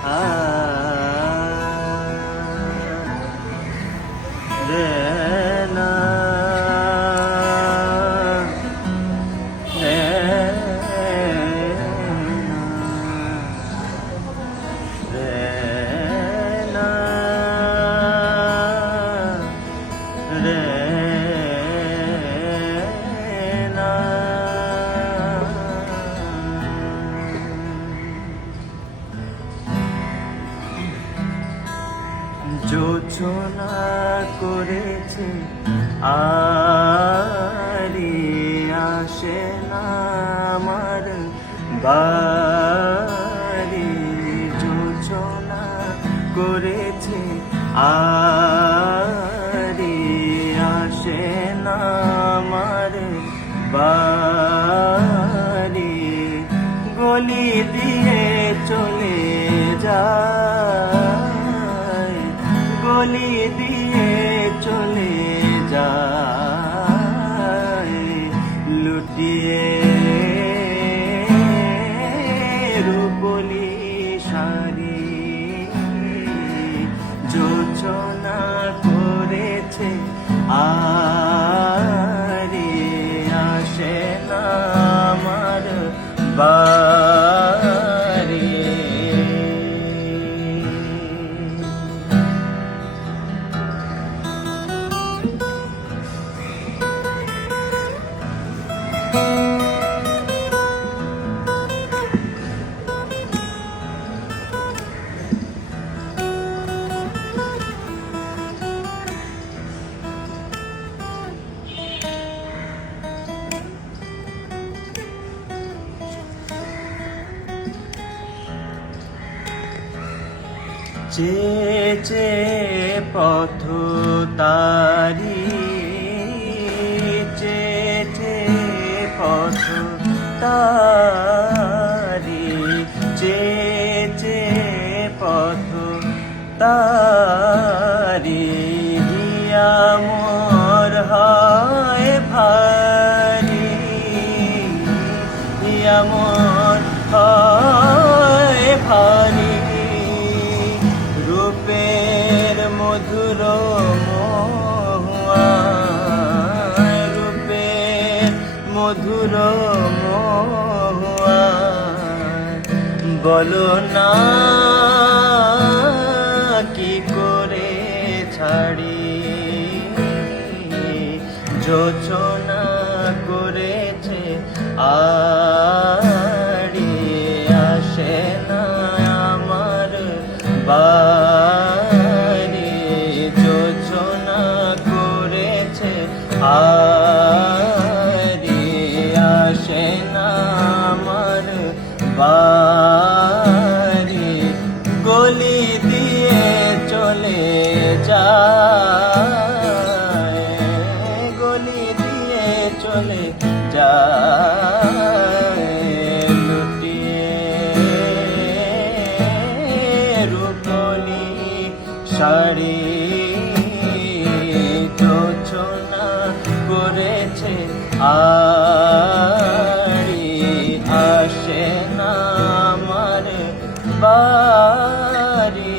Ah. যোচনা করেছে, আরি আসে না আমার বাড়ি। যোচনা করেছে, আরি আসে না আমার বাড়ি। গলি দিয়ে চলে যায় গলি দিয়ে চেচে পথ তারি, চেচে পথ তারি, চেচে পথ তারি হিয়া মোর হয় ভারি হিয়া মোর হয় মধুর মহুয়া মধুর বলো না কি করে ছাড়ি? যোচনা দিয়ে চলে যা গলি দিয়ে চলে যা লুটিয়ে রূপলি শাড়ি করেছে। না আমার বা Hari